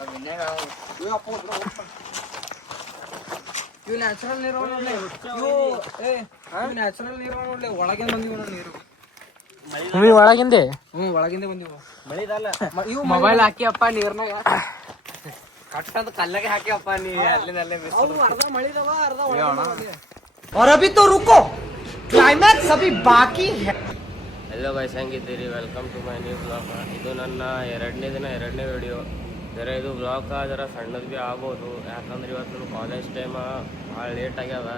ಇವು ನ್ಯಾಚುರಲ್ ನೀರು ನ್ಯಾಚುರಲ್ ನೀರು ನೋಡ್ಲಿ ಒಳಗಿಂದ ಬಂದಿವ ನೀರು ಒಳಗಿಂದೆ ಒಳಗಿಂದ ಬಂದಿವ ಮಳಿದಲ್ಲ ಇವು ಮೊಬೈಲ್ ಹಾಕಿ ಅಪ್ಪ ನೀರ್ನಾಗ ಕಟ್ಟದ ಕಲ್ಲಗೆ ಹಾಕಿ ಅಪ್ಪ ನೀ ಅಲ್ಲಿಂದ ಅಲ್ಲೇ ಅರ್ಧ ಮಳಿದವ ಅರ್ಧ और अभी तो रुको क्लाइमैक्स अभी बाकी है. ಹಲೋ ಗೈಸ್, ಹೆಂಗಿದ್ದೀರಿ? Welcome to my new blog. ಇದು ನನ್ನ ಎರಡನೇ ವಿಡಿಯೋ. ಜರ ಇದು ಬ್ಲಾಗ್ ಜರ ಸಣ್ಣದು ಭೀ ಆಗ್ಬೋದು, ಯಾಕಂದ್ರೆ ಇವತ್ತು ನನ್ನ ಕಾಲೇಜ್ ಟೈಮ್ ಭಾಳ ಲೇಟ್ ಆಗ್ಯದ.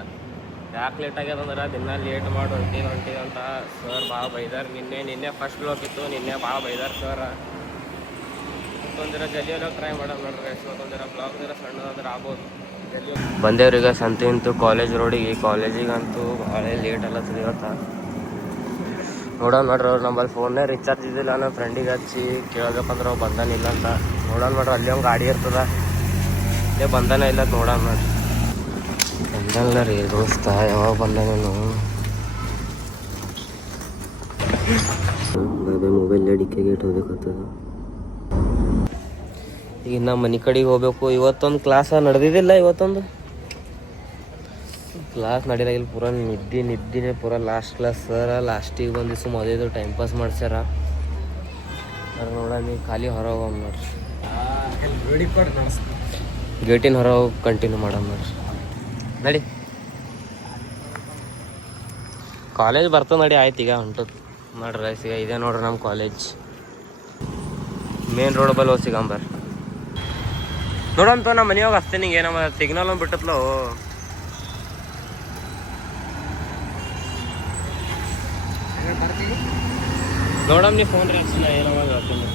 ಯಾಕೆ ಲೇಟ್ ಆಗ್ಯದ ಅಂದ್ರೆ ದಿನ ಲೇಟ್ ಮಾಡಿ ಹೊಂಟಿದೆ ಅಂತ ಸರ್ ಭಾಳ ಬೈದಾರ. ನಿನ್ನೆ ಫಸ್ಟ್ ಬ್ಲಾಗ್ ಇತ್ತು, ನಿನ್ನೆ ಭಾಳ ಬೈದಾರ ಸರ್. ಮತ್ತೊಂದಿರ ಜಲ್ದಿ ಹೋಗಿ ಟ್ರೈ ಮಾಡೋಣ ನೋಡ್ರಿ ಗೈಸ್. ಮತ್ತೊಂದಿರ ಬ್ಲಾಗ್ ಜರ ಸಣ್ಣದಂದ್ರೆ ಆಗ್ಬೋದು. ಬಂದೇವ್ರೀಗ ಸಂತೆ ಇಂತು ಕಾಲೇಜ್ ರೋಡಿಗೆ. ಕಾಲೇಜಿಗಂತೂ ಭಾಳ ಲೇಟ್ ಎಲ್ಲ ಇವತ್ತ. ನೋಡೋಣ ನೋಡ್ರಿ, ಅವ್ರು ನಮ್ಮಲ್ಲಿ ಫೋನ್ನೇ ರಿಚಾರ್ಜ್ ಇದ್ದಿಲ್ಲ. ನನ್ನ ಫ್ರೆಂಡಿಗೆ ಹಚ್ಚಿ ಕೇಳ್ಬೇಕಂದ್ರೆ ಅವ್ರು ಬಂದಾನಿಲ್ಲ ಅಂತ. ನೋಡೋಣ ನೋಡ್ರಿ, ಅಲ್ಲಿ ಒಂದು ಗಾಡಿ ಇರ್ತದ, ಅಲ್ಲೇ ಬಂದಾನ ಇಲ್ಲ ನೋಡೋಣ ನೋಡ್ರಿ. ಬಂದಲ್ಲ ರೀ ದೋಸ್ತ, ಯಾವಾಗ ಬಂದಾನೇನು? ಮೊಬೈಲ್ ಅಡಿಕೆ ಗೇಟ್ ಹೋಗ್ಬೇಕಂತದ. ಈಗ ನಮ್ಮ ಮನೆ ಕಡೆಗೆ ಹೋಗ್ಬೇಕು. ಇವತ್ತೊಂದು ಕ್ಲಾಸ್ ನಡೆದಿದ್ದಿಲ್ಲ. ಇವತ್ತೊಂದು ಕ್ಲಾಸ್ ನಡೀಲಾಗಿಲ್ಲ, ಪೂರ ನಿದ್ದಿನೇ ಪೂರ. ಲಾಸ್ಟ್ ಕ್ಲಾಸ್ ಸರ್ ಲಾಸ್ಟಿಗೆ ಒಂದು ದಿವ್ಸ ಮೊದಲು ಟೈಮ್ ಪಾಸ್ ಮಾಡ್ಸ್ಯಾರ. ಅದು ನೋಡೋಣ, ಖಾಲಿ ಹೊರ ಹೋಗೋಣ ನೋಡ್ರಿ. ಗೇಟಿನ ಹೊರ ಹೋಗಿ ಕಂಟಿನ್ಯೂ ಮಾಡೋಣ ನೋಡ್ರಿ. ನಡಿ, ಕಾಲೇಜ್ ಬರ್ತದೆ ನಡಿ. ಆಯ್ತು, ಈಗ ಹೊಂಟದು ನೋಡ್ರಿ ರೈಸ್. ಈಗ ಇದೆ ನೋಡ್ರಿ ನಮ್ಮ ಕಾಲೇಜ್. ಮೇನ್ ರೋಡ್ ಬಲ್ ಸಿಗಂಬರ್ ನೋಡಂತ. ನಮ್ಮ ಮನೆಯಾಗ ಹಚ್ತೇನೆ. ನಿಂಗೆ ಏನಮ್ಮ ಸಿಗ್ನಲ್ ಒಂದು ಬಿಟ್ಟತ್ಲೋ. ನೋಡಮ್ ನೀ ಫೋನ್ ರೀ ಏನವಾಗ ಹೇಳ್ತೀನಿ.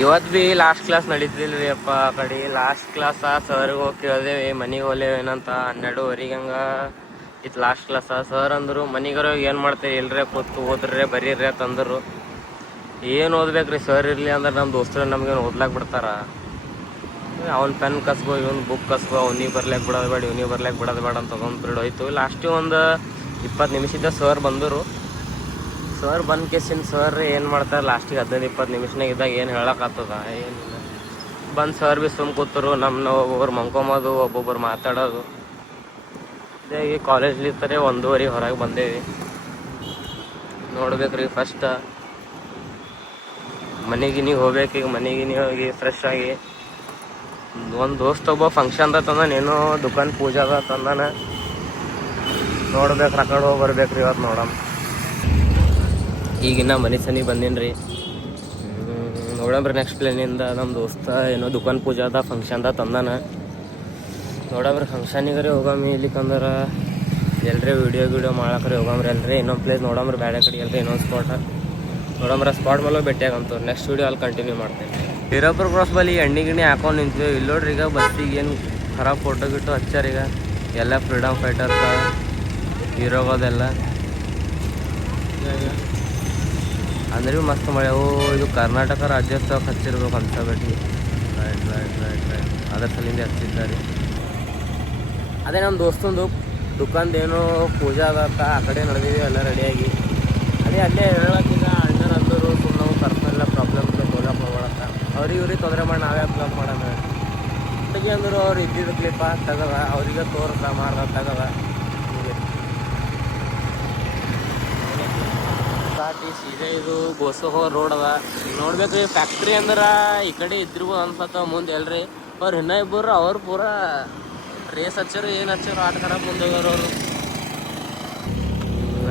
ಇವತ್ತು ಭೀ ಲಾಸ್ಟ್ ಕ್ಲಾಸ್ ನಡೀತಿಲ್ಲ ರೀ ಅಪ್ಪ. ಆ ಕಡೆ ಲಾಸ್ಟ್ ಕ್ಲಾಸ ಸರ್ಗೆ ಹೋಗಿ ಕೇಳ್ದೇವಿ ಮನೆಗೆ ಹೋಲೇವೇನಂತ. 12:30 ಹಂಗೆ ಇತ್ತು ಲಾಸ್ಟ್ ಕ್ಲಾಸ. ಸರ್ ಅಂದರು ಮನೆಗಾರ ಏನು ಮಾಡ್ತೀರಿ, ಇಲ್ರೇ ಕೂತು ಓದ್ರಿ ಬರೀರಿ ಅಂತಂದರು. ಏನು ಓದ್ಬೇಕ್ರಿ ಸರ್ ಇರಲಿ ಅಂದ್ರೆ ನಮ್ಮ ದೋಸ್ತರು ನಮ್ಗೇನು ಓದ್ಲಾಕ್ ಬಿಡ್ತಾರ. ಅವ್ನು ಪೆನ್ ಕಸ್ಬೋ, ಇವನು ಬುಕ್ ಕಸ್ಬೋ, ಅವ್ನಿಗೆ ಬರ್ಲಿಕ್ಕೆ ಬಿಡೋದು ಬೇಡ, ಇವನಿಗೆ ಬರ್ಲಿಕ್ಕೆ ಬಿಡೋದು ಬೇಡ ಅಂತ ತೊಗೊಂಡು ಪಿರಿಯಡ್ ಹೋಯ್ತು. ಲಾಸ್ಟಿಗೆ ಒಂದು 20 ನಿಮಿಷದ ಸರ್ ಬಂದರು. ಸರ್ ಬಂದು ಕೇಸಿನ ಸರ್ ಏನು ಮಾಡ್ತಾರೆ ಲಾಸ್ಟಿಗೆ 15-20 ನಿಮಿಷನಾಗ ಇದ್ದಾಗ ಏನು ಹೇಳೋಕ್ಕಾಗ್ತದ? ಏನಿಲ್ಲ. ಬಂದು ಸರ್ ಭೀ ಸುಮ್ಮ ಕೂತರು. ನಾವು ಒಬ್ಬೊಬ್ರು ಮಂಕೊಂಬೋದು, ಒಬ್ಬೊಬ್ರು ಮಾತಾಡೋದು. ಇದಾಗಿ ಕಾಲೇಜ್ಲಿರ್ತಾರೆ 1:30 ಹೊರಗೆ ಬಂದೇವಿ. ನೋಡ್ಬೇಕ್ರಿ ಫಸ್ಟ್ ಮನೆಗಿನಿ ಹೋಗ್ಬೇಕು. ಈಗ ಮನೆಗಿನಿ ಹೋಗಿ ಫ್ರೆಶ್ ಆಗಿ ಒಂದು ದೋಸ್ತ ಒಬ್ಬ ಫಂಕ್ಷನ್ದ ತಂದಾನ, ಏನೋ ದುಕಾನ್ ಪೂಜೆ ಅದ ತಂದಾನ. ನೋಡ್ಬೇಕು, ರಕಡೆ ಹೋಗಿ ಬರ್ಬೇಕ್ರಿ ಇವತ್ತು. ನೋಡಮ್ ಈಗಿನ್ನ ಮನೆ ಸನಿ ಬಂದೀನಿ ರೀ. ನೋಡಮ್ರಿ ನೆಕ್ಸ್ಟ್ ಪ್ಲೇನಿಂದ ನಮ್ಮ ದೋಸ್ತ ಏನೋ ದುಕಾನ್ ಪೂಜೆ ಅದ ಫಂಕ್ಷನ್ದ ತಂದಾನ. ನೋಡಮ್ರಿ ಫಂಕ್ಷನಿಗರೆ ಹೋಗಮ್ಮಿ. ಇಲ್ಲಿಕಂದ್ರೆ ಎಲ್ರಿ ವೀಡಿಯೋ ಮಾಡಕ್ರಿ ಹೋಗಮ್ರಿ. ಎಲ್ರಿ ಇನ್ನೊಂದು ಪ್ಲೇಸ್ ನೋಡಮ್ರಿ, ಬೇರೆ ಕಡೆ ಎಲ್ರಿ ಇನ್ನೊಂದು ಸ್ಪಾಟ್ ನೋಡಮ್ರ. ಸ್ಪಾಟ್ ಮೇಲೆ ಭೇಟಿಯಾಗಂತ ನೆಕ್ಸ್ಟ್ ವೀಡಿಯೋ ಅಲ್ಲಿ ಕಂಟಿನ್ಯೂ ಮಾಡ್ತೇನೆ. ಹೀರಾಪುರ ಕ್ರಾಸ್ ಬಲ್ಲಿ ಎಣ್ಣೆ ಗಿಣ್ಣಿ ಹಾಕೊಂಡು ನಿಂತೀವಿ. ಇಲ್ಲಿ ನೋಡ್ರಿ, ಈಗ ಬಸ್ಸಿಗೆ ಏನು ಖರಾಬ್ ಫೋಟೋ ಗಿಟ್ಟು ಹಚ್ಚಾರ. ಈಗ ಎಲ್ಲ ಫ್ರೀಡಮ್ ಫೈಟರ್ಸ ಹೀರೋಗೋದೆಲ್ಲ ಅಂದ್ರೆ ಮಸ್ತ್ ಮಳೆ. ಇದು ಕರ್ನಾಟಕ ರಾಜ್ಯೋತ್ಸವಕ್ಕೆ ಹಚ್ಚಿರ್ಬೇಕು ಅನ್ಸಬೇಟಿ. ರೈಟ್ ಅದ್ರ ಸಲಿಂದ ಹಚ್ಚಿದ್ದಾರೆ. ಅದೇ ನಮ್ಮ ದೋಸ್ತಂದು ದುಕಾನ್ದೇನೋ ಪೂಜೆ ಆಗತ್ತ, ಆ ಕಡೆ ನಡೆದಿವಿ ಎಲ್ಲ ರೆಡಿಯಾಗಿ. ಅಲ್ಲೇ ಹೇಳಕ್ಕಿಂತ ಅಣ್ಣನ ಅಂದರು ಸುಮ್ಮನೆ ನಾವು ಪರ್ಸನಲ್ ಪ್ರಾಬ್ಲಮ್ ತೊಗೊಳಕ್ಕೆ ಹೋಗೋಳತ್ತ. ಅವ್ರಿಗೆ ತೊಂದರೆ ಮಾಡಿ ನಾವೇ ಬ್ಲಾಕ್ ಮಾಡೋಣ ತೆಗಿ ಅಂದರು. ಅವ್ರು ಇದ್ದಿದ್ದು ಕ್ಲಿಪ್ಪ ತಗದ ಅವ್ರಿಗೆ ತೋರ್ಸ ಮಾಡ್ದ ತಗದ. ಸೀದಾ ಇದು ಗೋಸಹೋ ರೋಡ್ ಅದ. ನೋಡ್ಬೇಕ್ರಿ ಫ್ಯಾಕ್ಟ್ರಿ ಅಂದ್ರೆ ಈ ಕಡೆ ಇದ್ದಿರ್ಬೋದು ಅನ್ಸತ್ತ. ಮುಂದೆ ಎಲ್ರಿ ಅವ್ರು ಇನ್ನೂ ಇಬ್ಬರು ಅವ್ರು ಪೂರ ರೇಸ್ ಹಚ್ಚಾರು ಏನು ಹಚ್ಚಾರು ಆಟ ಕಡೆ ಮುಂದೆ ಹೋಗೋರು ಅವರು.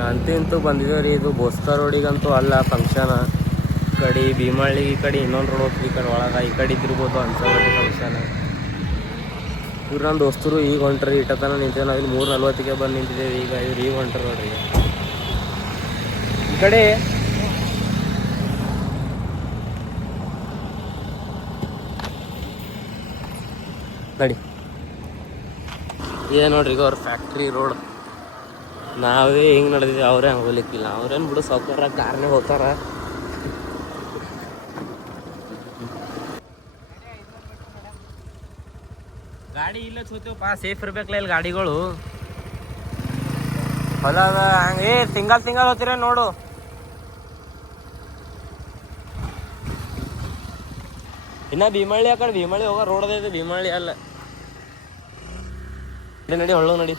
ಅಂತೂ ಬಂದಿದ್ದೇವೆ ರೀ. ಇದು ಬೋಸ್ಕಾ ರೋಡಿಗಂತೂ ಅಲ್ಲ ಫಂಕ್ಷನ್. ಕಡೆ ಭೀಮಳ್ಳಿ ಈ ಕಡೆ ಇನ್ನೊಂದು ರೋಡ್ ಹೋಗ್ತೀವಿ. ಈ ಕಡೆ ಒಳಗೆ ಈ ಕಡೆ ಇದ್ದಿರ್ಬೋದು ಅನ್ಸೋದು ಫಂಕ್ಷನ್. ಇವ್ರು ನನ್ನ ದೋಸ್ತರು ಈಗ ಹೊಂಟ್ರಿ. ಇಟ್ಟತನ ನಿಂತೇವೆ ನಾವು. ಇಲ್ಲಿ 3:40ಗೆ ಬಂದು ನಿಂತಿದ್ದೇವೆ. ಈಗ ಇವ್ರು ಈಗ ಹೊಂಟ್ರಿ ನೋಡ್ರಿ. ಈ ಕಡೆ ನಡಿ. ಇದೆ ನೋಡ್ರಿ ಈಗ ಅವ್ರ ಫ್ಯಾಕ್ಟ್ರಿ ರೋಡ್. ನಾವೇ ಹಿಂಗೆ ನಡೆದಿದ್ದೀವಿ, ಅವರೇ ಹಂಗೆ ಹೋಗ್ಲಿಕ್ಕಿಲ್ಲ. ಅವ್ರೇನು ಬಿಡು ಸೌಕರ್ಯ ಕಾರ್ನೇ ಹೋಗ್ತಾರ. ಗಾಡಿ ಇಲ್ಲ ಹೋಗ್ತೀವಪ್ಪ, ಸೇಫ್ ಇರ್ಬೇಕಲ್ಲ ಇಲ್ಲಿ ಗಾಡಿಗಳು. ಹೊಲ ಅದ ಹಂಗೆ ಸಿಂಗಲ್ ಹೋಗ್ತೀರ ನೋಡು. ಇನ್ನ ಭೀಮಳ್ಳಿ ಆ ಕಡೆ ಭೀಮಳ್ಳಿ ಹೋಗೋ ರೋಡ್ ಅದ ಇದು ಭೀಮಳ್ಳಿ ಅಲ್ಲ ನಡಿ ಹೊಳ್ಳು ನಡಿ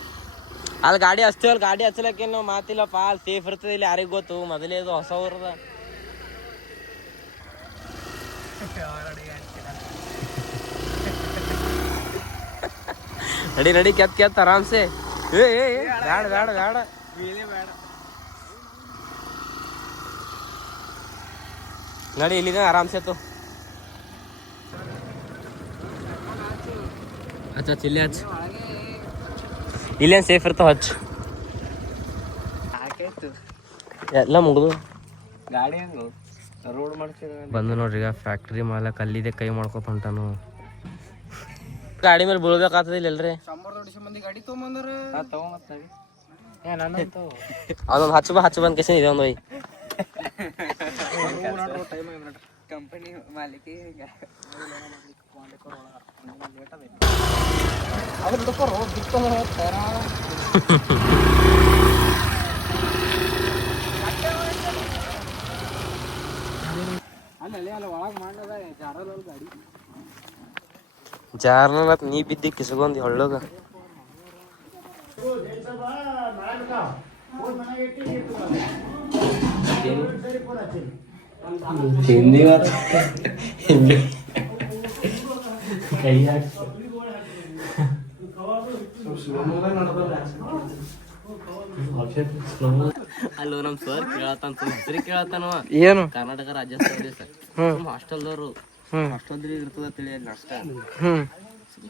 ಅಲ್ಲಿ ಗಾಡಿ ಹಚ್ತೀವಲ್ಲ ಗಾಡಿ ಹಚ್ಚಲಕ್ಕೆ ನಾವು ಮಾತಿಲ್ಲಪ್ಪ ಅಲ್ಲಿ ಸೇಫ್ ಇರ್ತದೆ ಇಲ್ಲಿ ಯಾರಿಗೆ ಗೊತ್ತು ಮೊದಲೇ ಇದು ಹೊಸ ಊರದ ನಡಿ ನಡಿ ಕೆತ್ ಆರಾಮ್ಸೆ ಏ ಬೇಡ ಬೇಡ ಬೇಡ ನಡಿ ಇಲ್ಲಿಗ ಆರಾಮ್ಸೆ ತು अच्छा चिल्ले हच ಇಲ್ಲೇನು ಸೇಫ್ ಇರ್ತಾವ ಹಚ್ ಎಲ್ಲ ಮುಗಿದು ಗಾಡಿ ಹಂಗ ರೋಡ್ ಮಾಡ್ತೀವಿ ಬಂದು ನೋಡ್ರಿ ಈಗ ಫ್ಯಾಕ್ಟ್ರಿ ಮಾಲಕ್ ಅಲ್ಲಿದೆ ಕೈ ಮಾಡ್ಕೊತ ಹೊಂಟಾನು ಗಾಡಿ ಮೇಲೆ ಬೀಳ್ಬೇಕಾಗ್ತದ ಇಲ್ಲಲ್ರಿ 100 ಮಂದಿ ಗಾಡಿ ತೊಗೊಂಬಂದ್ರ ಅದೊಂದು ಹಚ್ಚ ಬಂದ್ ಕೇಸ ಇದೆ ಒಂದು ಕಂಪನಿ ಮಾಲಿಕಿ ಅಲ್ಲ ಒಳಗ್ ಮಾಡದ ಗಾಡಿ ಜಾರ್ಲ ನೀ ಬಿದ್ದಿ ಕಿಸಗೊಂದಿ ಹೊಳ್ಳೋಗ ಹಿಂದಿ ಅಲ್ಲೋ ನಮ್ ಸರ್ ಕೇಳತಾನ ಹೆಸರಿ ಕೇಳತಾನ ಏನು ಕರ್ನಾಟಕ ರಾಜ್ಯೋತ್ಸವ ಸರ್ ಹಾಸ್ಟೆಲ್ದವ್ರು ಹಾಸ್ಟೆಲ್ ಇರ್ತದ ತಿಳಿಯಲ್ಲ ಅಷ್ಟ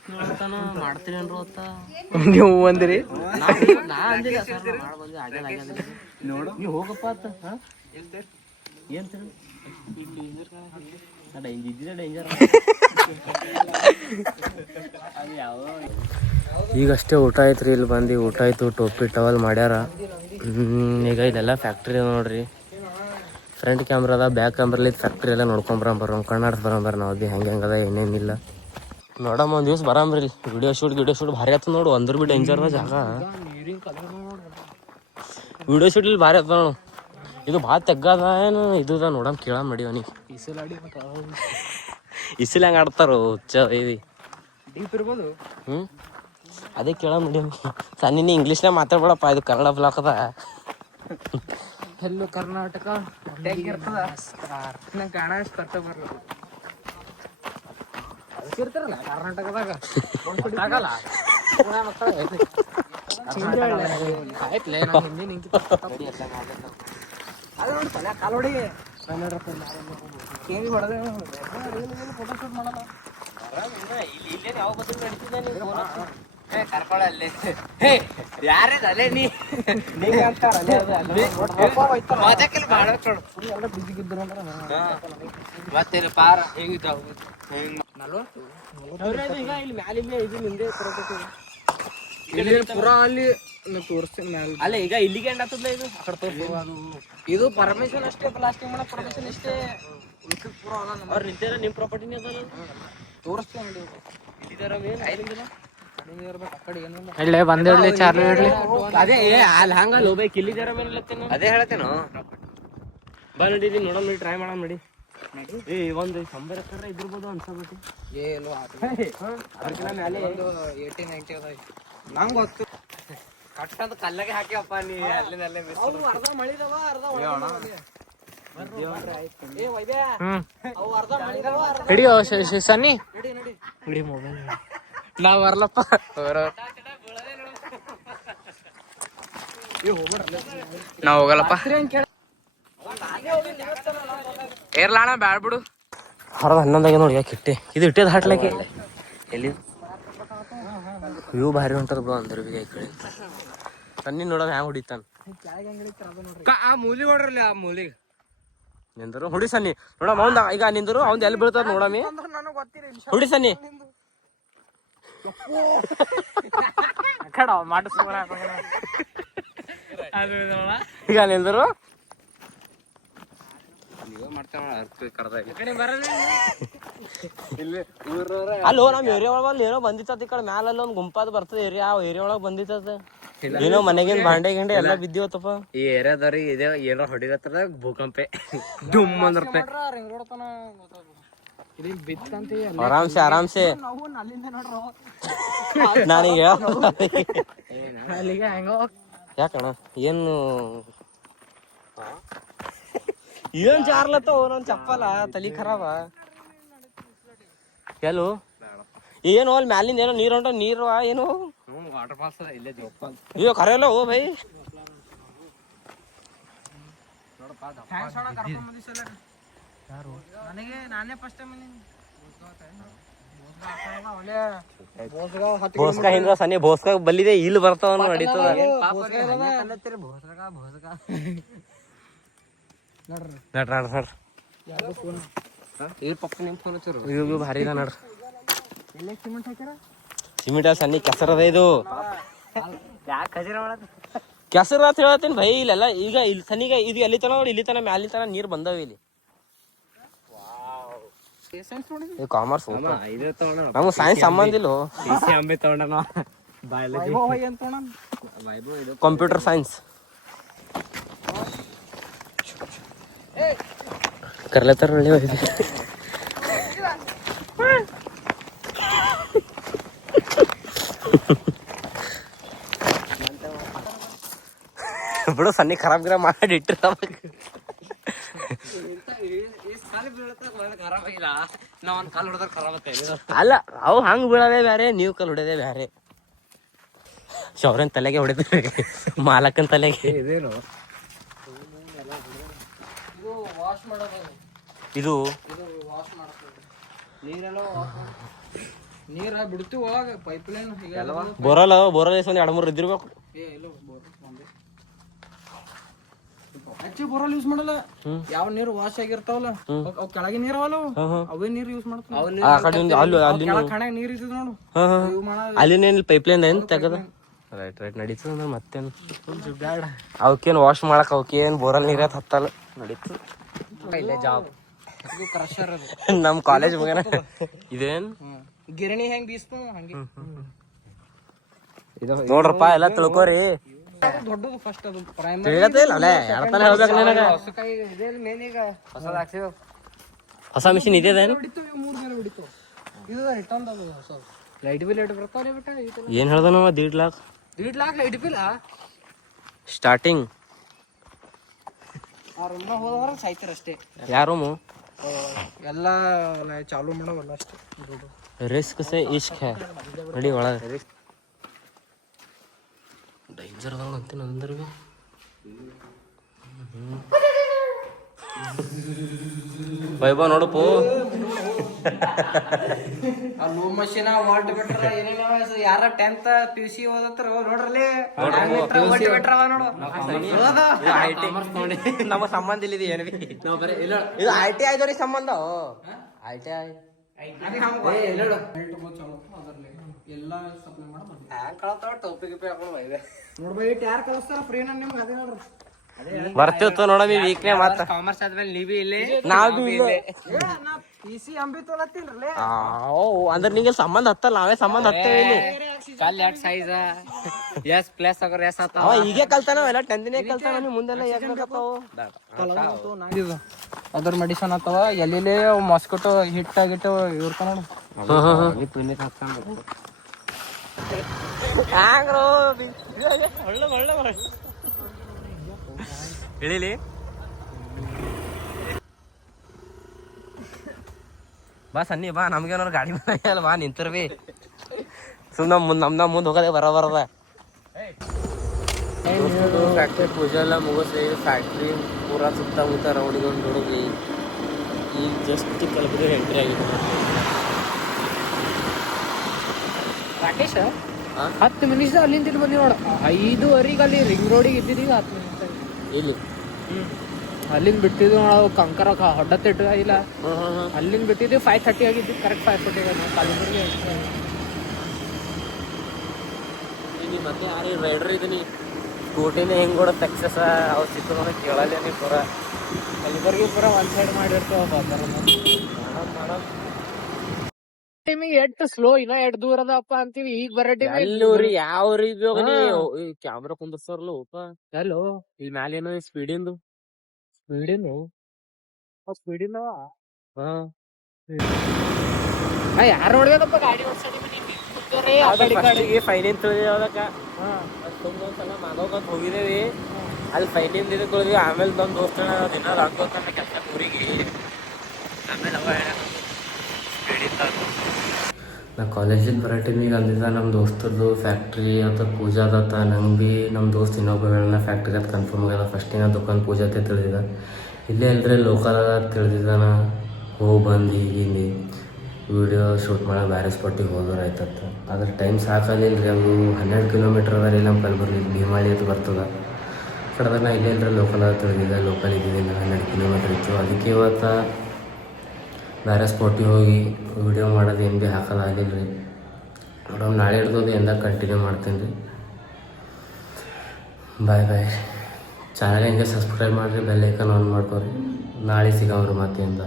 ಕೇಳತಾನ ಮಾಡ್ತೀರೇನ್ರು ಅಂತ ನೀವು ಅಂದಿರಿ ನಾ ಅಂದಿಲ್ಲ ಸರ್ ಮಾಡ್ಬಂದಿ ಆಗ್ಯದ ನೋಡು ನೀವು ಹೋಗಪ್ಪ ಅಂತ ಏನ್ ಡೇಂಜರ್ ಈಗಷ್ಟೇ ಊಟ ಆಯ್ತು ರೀ ಇಲ್ಲಿ ಬಂದು ಊಟ ಆಯ್ತು ಟೋಪಿ ಟವಲ್ ಮಾಡ್ಯಾರ ಈಗ ಇದೆಲ್ಲ ಫ್ಯಾಕ್ಟ್ರಿ ಅದ ನೋಡ್ರಿ ಫ್ರಂಟ್ ಕ್ಯಾಮ್ರಾ ಅದ ಬ್ಯಾಕ್ ಕ್ಯಾಮ್ರಲ್ಲಿ ಫ್ಯಾಕ್ಟ್ರಿ ಎಲ್ಲ ನೋಡ್ಕೊಂಬರಂಬರ ಕರ್ನಾಟಕ ಬರಂಬರ ನಾವು ಭೀ ಹೆಂಗದ ಏನೇನಿಲ್ಲ ನೋಡಮ್ಮ ಒಂದು ದಿವ್ಸ ಬರಂಬ್ರಿ ವಿಡಿಯೋ ಶೂಟ್ ಭಾರಿ ಆಯ್ತು ನೋಡು ಅಂದ್ರ ಭೀ ಡೇಂಜರ್ ಅದ ಜಾಗ ವಿಡಿಯೋ ಶೂಟ್ ಇಲ್ಲಿ ಭಾರಿ ಆಯ್ತು ನೋಡು ಇದು ಭಾಳ ತೆಗ್ಗದ ಏನು ಇದು ನೋಡಮ್ ಕೇಳಮ್ ನಡಿ ಅವನಿಗೆ ಇಸಿಲ್ ಹೆಂಗೆ ಆಡ್ತಾರೋ ಇದು ಡೀಪ್ ಇರ್ಬೋದು ಅದೇ ಕೇಳಮ್ ನಡಿ ಸಣ್ಣಿನ ಇಂಗ್ಲೀಷ್ನಾಗ ಮಾತಾಡ್ಬೇಡಪ್ಪ ಇದು ಕನ್ನಡ ಬ್ಲಾಕ್ ಅದ ಎಲ್ಲೋ ಕರ್ನಾಟಕ ಇರ್ತದ ನಂಗೆ ಕಾಣ ಅಷ್ಟು ಬರಲ್ಲ ಇರ್ತಾರಲ್ಲ ಕರ್ನಾಟಕದಾಗ ಆಗಲ್ಲ ಕಾಲೋಡಿ ಫೋಟೋಶೂಟ್ ಮಾಡಲ್ಲ ಕರ್ಕೊಳ್ಳಲ್ಲಿ ಯಾರೇ ನೀ ಮತ್ತೆ ಪಾರ ಹೇಗಿದ್ದಾವ ಪುರಾ ಅಲ್ಲಿ ತೋರಿಸ್ತೀನಿ ಅಲ್ಲ ಈಗ ಇಲ್ಲಿಗೆ ಎಂಡ್ ಆಗ್ತದ ಇದು ಇದು ಪರ್ಮಿಷನ್ ಅಷ್ಟೇ ಪ್ಲಾಸ್ಟಿಕ್ ಮಾಡೋ ಪರ್ಮಿಷನ್ ಅಷ್ಟೇ ಅವ್ರು ನಿಂತಾರ ನಿಮ್ಮ ಪ್ರಾಪರ್ಟಿನೇ ಅದಲ್ಲ ತೋರಿಸ್ತೀನಿ ಇಲ್ಲೇ ಬಂದಿರ್ಲಿ ಚಾರ್ಲಿ ಇಡ್ಲಿ ಅದೇ ಅಲ್ಲಿ ಹಂಗಲ್ಲ ಹೋಗ್ಬೇಕು ಇಲ್ಲಿ ಜರ ಮೇಲೆ ಅದೇ ಹೇಳ್ತೇನು ಬಾ ನಡೀರಿ ನೋಡಮ್ ನೋಡಿ ಟ್ರೈ ಮಾಡಮ್ ನಡಿ ಏ ಒಂದು ಸಂಬರ ಇದ್ರಬೋದು ಅನ್ಸಬೇಕು ನಂಗೆ ಗೊತ್ತು ಕಟ್ಟದ ಕಲ್ಲಗೆ ಹಾಕ್ಯವಪ್ಪ ನೀ ಅಲ್ಲಿಂದಲ್ಲೇ ಅರ್ಧ ಮಳಿದವ ಅರ್ಧ ಹಿಡಿಯೋ ಸನ್ನಿ ಹಿಡಿ ಮೊಬೈಲ್ ನಾವ್ ಬರ್ಲಪ್ಪ ನಾವ್ ಹೋಗಲ್ಲಪ್ಪ ಏರ್ಲಾಣ ಬ್ಯಾಡ್ಬಿಡು ಹೊರದ 11 ನೋಡಿ ಯಾಕೆ ಇಟ್ಟೆ ಇದು ಇಟ್ಟದ ಹಾಟ್ಲಕ್ಕೆ ಎಲ್ಲಿ ವ್ಯೂ ಭಾರಿ ಹೊಂಟದ ಬ್ರೋ ಅಂದ್ರೆ ಬಿ ಈ ಕಡೆ ಸನ್ನಿ ನೋಡೋದು ಹ್ಯಾಂಗ ಹೊಡಿತಾನ ಆ ಮೂಲಿ ಹೊಡ್ರಲ್ಲ ಆ ಮೂಲಿಗೆ ನಿಂದರು ಹೊಡಿ ಸನ್ನಿ ನೋಡಮ್ಮ ಅವಂದ ಈಗ ನಿಂದರು ಅವಂದ ಎಲ್ಲಿ ಬೀಳ್ತದ ನೋಡಮ್ಮಿ ಹೊಡಿ ಸನ್ನಿ ಈಗ ನಿಂದರು ಅಲ್ಲೋ ನಮ್ ಏರಿಯಾ ಒಳಗ ಏನೋ ಬಂದಿತ್ತ ಈ ಕಡೆ ಮ್ಯಾಲ ಒಂದ್ ಗುಂಪಾದ ಬರ್ತದ ಏರಿಯಾ ಆ ಏರಿಯಾ ಒಳಗ ಬಂದಿತ್ತ ಏನೋ ಮನೆಗಿನ ಬಾಂಡೆ ಗಿಂಡೆ ಎಲ್ಲ ಬಿದ್ದಿವತ್ತಪ್ಪ ಈ ಏರಿಯಾದವ್ರಿಗೆ ಇದೇ ಏನೋ ಹೊಡಿರತ್ತದ ಭೂಕಂಪೆ ಡುಮ್ ಅಂದ್ರತೆ ಆರಾಮ್ಸೆ ಆರಾಮ್ಸೆ ನಾವು ಅಲ್ಲಿಂದ ನೋಡ್ರು ನಾನೀಗ ಅಲ್ಲಿಗೆ ಹೆಂಗೋ ಯಾಕಣ್ಣ ಏನು ಏನ್ ಜಾರ್ಲತ್ತ ನನ್ ಚಪ್ಪಲ ತಲಿ ಖರಾಬ ಎಲ್ಲು ಏನು ಅಲ್ಲಿ ಮ್ಯಾಲಿಂದ ಏನೋ ನೀರು ಹೊಂಟ ನೀರು ಏನು ವಾಟರ್ ಫಾಲ್ಸ್ ಇಲ್ಲೇ ಜೋಪಾಲ್ ಅಯ್ಯೋ ಕರೆಯಲ್ಲ ಓ ಭೈ ನನಗೆ ನಾನೇ ಫಸ್ಟ್ ಟೈಮ್ ಭೋಸ್ಕ ಹಿಂಗ ಸನಿ ಭೋಸ್ಕ ಬಲ್ಲಿದೆ ಇಲ್ಲಿ ಬರ್ತಾವ ನಡೀತದ ನಡ್ರಿ ಪಕ್ಕ ನಿಮ್ ಫೋನ್ ಹಚ್ಚಿರು ಇವು ಭಾರಿ ಇದ ನಡ್ರಿ ಎಲ್ಲೇ ಸಿಮೆಂಟ್ ಹಾಕ್ಯಾರ ಸಿಮೆಂಟ್ ಸನ್ನಿ ಕೆಸರದ ಇದು ಯಾಕೆ ಕಜರ ಮಾಡತ್ತ ಕೆಸರ ಅಂತ ಹೇಳತ್ತೀನಿ ಭೈ ಇಲ್ಲೆಲ್ಲ ಈಗ ಇಲ್ಲಿ ಸನಿಗ ಇದು ಎಲ್ಲಿ ತನ ನೋಡಿ ಇಲ್ಲಿ ತನ ಮ್ಯಾಲಿ ತನ ನೀರ್ ಬಂದವ ಇಲ್ಲಿ ಕಾಮರ್ಸ್ ನಮ್ಗೆ ಸೈನ್ಸ್ ಸಂಬಂಧ ಇಲ್ಲ ಅಂಬೆ ತಗೊಂಡ ಕಂಪ್ಯೂಟರ್ ಸೈನ್ಸ್ ಕರ್ಲತ್ತಾರ ಬಿಡು ಸನ್ನಿ ಖರಾಬ್ ಗಿರ ಮಾಡಿ ಇಟ್ಟಿರ್ತಾವ ಅಲ್ಲ ಅವು ಹಂಗ್ ಬೀಳೋದೇ ಬ್ಯಾರೆ ನೀವು ಕಲ್ ಹೊಡೆದೇ ಬ್ಯಾರೆ ಶೌರ್ಯನ್ ತಲೆಗೆ ಹೊಡೆದ್ರಿ ಮಾಲಕನ್ ತಲೆಗೆ ಇದೇನು ಇದು ವಾಶ್ ಮಾಡ್ತೀವಿ ನೀರೆಲ್ಲ ನೀರ ಬಿಡ್ತೀವಿ ಒಳಗ ಪೈಪ್ ಲೈನ್ ಬೋರಲ್ಲ ಬೋರಲ್ ಒಂದ್ 2-3 ಇದ್ದಿರ್ಬೇಕು ಆಕ್ಚುಲಿ ಬೋರಲ್ ಯೂಸ್ ಮಾಡಲ್ಲ ಯಾವ ನೀರು ವಾಶ್ ಆಗಿರ್ತಾವಲ್ಲ ಅವ್ ಕೆಳಗೆ ನೀರ್ ಅವಲ್ಲ ಅವೇ ನೀರ್ ಯೂಸ್ ಮಾಡ್ತಾವ ಕಣಾಗ ನೀರ್ ಇರ್ತದ ನೋಡು ಅಲ್ಲಿನೇನ್ ಪೈಪ್ ಲೈನ್ ಏನ್ ತೆಗದ ರೈಟ್ ರೈಟ್ ನಡೀತದ ಅಂದ್ರೆ ಮತ್ತೇನು ಅವಕ್ಕೇನ್ ವಾಶ್ ಮಾಡಕ್ ಅವಕ್ಕೇನ್ ಬೋರಲ್ ನೀರ ಹತ್ತಲ್ಲ ನಡೀತದ ಇಲ್ಲೇ ಜಾಬ್ ಇದು ಕ್ರಷರ್ ಅದು ನಮ್ ಕಾಲೇಜ್ ಮಗನ ಇದೇನ್ ಗಿರಣಿ ಹೆಂಗ್ ಬೀಸ್ತು ಹಂಗೆ ನೋಡ್ರಪ್ಪ ಎಲ್ಲ ತಿಳ್ಕೊರಿ ದೊಡ್ಡದು ಫಸ್ಟ್ ಅದು ತಿಳಿಯತ್ತಿಲ್ಲ ಎಡತನ ಹೇಳ್ಬೇಕು ನಿನಗ ಹೊಸ ಮಿಷಿನ್ ಇದೆ ಹಿಡಿತಾವ 3 ದಿನ ಹಿಡಿತಾವ ಇದು ರಿಟರ್ನ್ ಅದು ಹೊಸ ಲೈಟ್ ಬಿಲ್ ರೇಟ್ ಬರ್ತಾವಲ್ಲ ಬೇಟ ಏನ್ ಹೇಳ್ದ ನಾವ 1.5 lakh 1.5 lakh light bill starting ಆ ರೂಮ್ ಹೋದವರ ಸಾಯ್ತಾರ ಅಷ್ಟೇ ಯಾವ ರೂಮು ಎಲ್ಲ ಚಾಲು ಮಾಡೋವಲ್ಲ ಅಷ್ಟೇ ರಿಸ್ಕ್ ಸೆ ಇಶ್ಕ್ ಹೈ ನಡಿ ಒಳಗ ಡೇಂಜರ್ ಅದಾವ ಅಂತೀನಿ ಅಂದ್ರ ವೈಭವ್ ನೋಡಪ್ಪು ಆ ಲೋ ಮಷೀನ್ ವಾಲ್ಟ್ ಮೀಟರ್ ಏನೇನವ ಯಾರ 10th PUC ಓದತ್ರ ನೋಡ್ರಲ್ಲಿ ವಾಲ್ಟ್ ಮೀಟರ್ ಅವ ನೋಡು ನಮ್ಮ ಸಂಬಂಧ ಇಲ್ಲಿ ಏನು ಇದು ITI ಆಯ್ದವ್ರಿಗೆ ಸಂಬಂಧ ITI ಎಲ್ಲ ಸಪ್ಲೈ ಮಾಡಿ ಟೋಪಿ ನೋಡ್ಬೈ ಯಾರು ಕಳಿಸ್ತಾರ ಫ್ರೀನ ನಿಮ್ಗೆ ಅದೇ ನೋಡ್ರಿ ಬರ್ತಿತ್ತು ನೋಡಮಿ ವೀಕ್ನೇ ಮಾತ ಕಾಮರ್ಸ್ ಆದ್ಮೇಲೆ ನೀವೇ ಇಲ್ಲಿ ನಾವ್ ಇಲ್ಲೇ PC ಅಂಬಿ ತೊಲತ್ತಿನ್ರಲ್ಲೇ ಅಂದ್ರೆ ನಿಂಗೆ ಸಂಬಂಧ ಹತ್ತಲ್ಲ ನಾವೇ ಸಂಬಂಧ ಹತ್ತೇವೆ ಇಲ್ಲಿ ಕಲ್ ಎಟ್ ಸೈಜ್ ಎಸ್ ಪ್ಲಸ್ ಅಗರ್ ಎಸ್ ಆತ ಅವ ಈಗೇ ಕಲ್ತಾನ ಎಲ್ಲ 10ನೇ ಕಲ್ತಾನ ನೀವು ಮುಂದೆಲ್ಲ ಯಾಕೆ ಅದ್ರ ಮೆಡಿಸನ್ ಆತವ ಎಲ್ಲೆಲ್ಲಿ ಮಾಸ್ಕಿಟೋ ಹಿಟ್ ಆಗಿಟ್ಟು ಇರ್ತಾನ ಹೇಳಿಲಿ ಬಾ ಸನ್ನಿ ಬಾ ನಮ್ಗೇನಾರು ಗಾಡಿ ಅಲ್ಲ ಬಾ ನಿಂತಿರ್ವಿ ಸುಮ್ಮನೆ ಮುಂದೆ ಹೋಗೋದೇ ಬರದ ಫ್ಯಾಕ್ಟ್ರಿ ಪೂಜೆ ಎಲ್ಲ ಮುಗಿಸಿ ಫ್ಯಾಕ್ಟ್ರಿ ಪೂರಾ ಸುತ್ತಮುತ್ತ ರೌಂಡ್ಕೊಂಡು ಹುಡುಗಿ ಈಗ ಜಸ್ಟ್ ಕಲಬುರಗಿ ಎಂಟ್ರಿ ಆಗಿದೆ ರಾಕೇಶ್ 10 ನಿಮಿಷ ಅಲ್ಲಿಂದ ಇಲ್ಲಿ ಬಂದಿ ನೋಡ 5:15 ಅಲ್ಲಿ ರಿಂಗ್ ರೋಡಿಗೆ ಇದ್ದಿದ್ದೀಗ 10 ನಿಮಿಷ ಇಲ್ಲಿ ಅಲ್ಲಿಂದ ಬಿಟ್ಟಿದ್ದು ನಾವು ಕಂಕರ ಹೊಡ್ಡತ್ತಿಟ್ಟು ಇಲ್ಲ ಅಲ್ಲಿಂದ ಬಿಟ್ಟಿದ್ದೀವಿ 5:30 ಆಗಿದ್ದು ಕರೆಕ್ಟ್ 5:40 ಕಲಬುರಗಿ ಇಲ್ಲಿ ಮತ್ತೆ ಯಾರು ರೈಡರ್ ಇದೀನಿ ಸ್ಕೂಟಿನೇ ಹೆಂಗೆ ಕೂಡ ಸಕ್ಸಸ್ ಅವ್ರು ಸಿಕ್ಕ ಕೇಳಲ್ಲ ನೀವು ಪೂರ ಕಲಬುರಗಿ ಪೂರ ಒನ್ ಸೈಡ್ ಮಾಡಿರ್ತಾವ ಟೈಮಿಗೆ ಎಟ್ ಸ್ಲೋ ಇನ್ನ ಎಟ್ ದೂರ ಅದಪ್ಪ ಅಂತೀವಿ ಈಗ ಬರೋ ಟೈಮ್ ಎಲ್ಲೂರಿ ಯಾವ ಕ್ಯಾಮ್ರಾ ಕುಂದರ್ಸಾರಲ್ಲ ಓಪ ಎಲ್ಲೋ ಇಲ್ಲಿ ಮ್ಯಾಲ ಏನೋ ಸ್ಪೀಡಿಂದು ಸ್ಪೀಡಿನ ಹಾ ಯಾರು ನೋಡ್ಬೇಕಪ್ಪ ಗಾಡಿ ಓಡ್ಸಾಡಿ ಫೈನಿನ್ ತಿಳಿದಕ್ಕ ಒಂದ್ಸಲ ಮಾಧವ್ಕಂತ ಹೋಗಿದ್ದೇವಿ ಅಲ್ಲಿ ಫೈನಿಂದ ಇದಕ್ಕೊಳ್ವಿ. ಆಮೇಲೆ ನಮ್ಮ ದೋಸ್ತ ದಿನ ಹಾಕೋತಾನೆ ಕೆಲಸ ಊರಿಗೆ. ಆಮೇಲೆ ಅವ ನಾ ಕಾಲೇಜಿಗೆ ಬರೋ ಟೈಮಿಗೆ ಅಂದಿದ್ದ ನಮ್ಮ ದೋಸ್ತರದು ಫ್ಯಾಕ್ಟ್ರಿ ಅಥವಾ ಪೂಜಾ ಅದತ್ತ. ನಂಗೆ ಭೀ ನಮ್ಮ ದೋಸ್ತ್ ಇನ್ನೊಬ್ಬ ಹೇಳ ಫ್ಯಾಕ್ಟ್ರಿ ಅದು ಕನ್ಫರ್ಮ್ ಆಗ್ಯದ. ಫಸ್ಟಿನ ದುಕಾನ್ ಪೂಜಾ ಅಂತ ತಿಳಿದಿದ್ದ. ಇಲ್ಲೇ ಅಲ್ರಿ ಲೋಕಲ್ ಅದ ತಿಳಿದಿದ್ದಾನ. ಹೋಗಿ ಬಂದು ಈಗಿಂದು ವೀಡಿಯೋ ಶೂಟ್ ಮಾಡೋಕೆ ಬೇರೆ ಸ್ಪಾಟಿಗೆ ಹೋದ್ರೆ ಆಯ್ತತ್ತ. ಅದ್ರ ಟೈಮ್ ಸಾಕಾಗಲಿಲ್ಲ ರೀ. ಅದು 12 ಕಿಲೋಮೀಟ್ರ್ ಅದ ರೀ ನಮ್ಮ ಕಲಬುರ್ಗಿ ಭೀಮಾಳಿ ಅಂತ ಬರ್ತದೆ. ಕಡೆದಾಗ ನಾ ಇಲ್ಲೇ ಇಲ್ಲರಿ ಲೋಕಲ್ ಅದ ತಿಳಿದಿದ್ದ. ಲೋಕಲ್ ಇದ್ದಿದ್ದಿಲ್ಲ 12 ಕಿಲೋಮೀಟ್ರ್ ಇತ್ತು. ಅದಕ್ಕೆ ಇವತ್ತು ಬೇರೆ ಸ್ಪಾಟಿಗೆ ಹೋಗಿ ವೀಡಿಯೋ ಮಾಡೋದು ಏನು ಭೀ ಹಾಕೋದಾಗಲಿಲ್ಲ ರೀ. ನೋಡೋಣ ನಾಳೆ ಹಿಡ್ದು ಎಂದ ಕಂಟಿನ್ಯೂ ಮಾಡ್ತೀನಿ ರೀ. ಬಾಯ್ ಬಾಯ್. ಚಾನಲ್ ಹಿಂಗೆ ಸಬ್ಸ್ಕ್ರೈಬ್ ಮಾಡಿರಿ, ಬೆಲ್ ಐಕನ್ ಆನ್ ಮಾಡ್ಕೊರಿ. ನಾಳೆ ಸಿಗೋವ್ರಿ ಮತ್ತಿಂದ.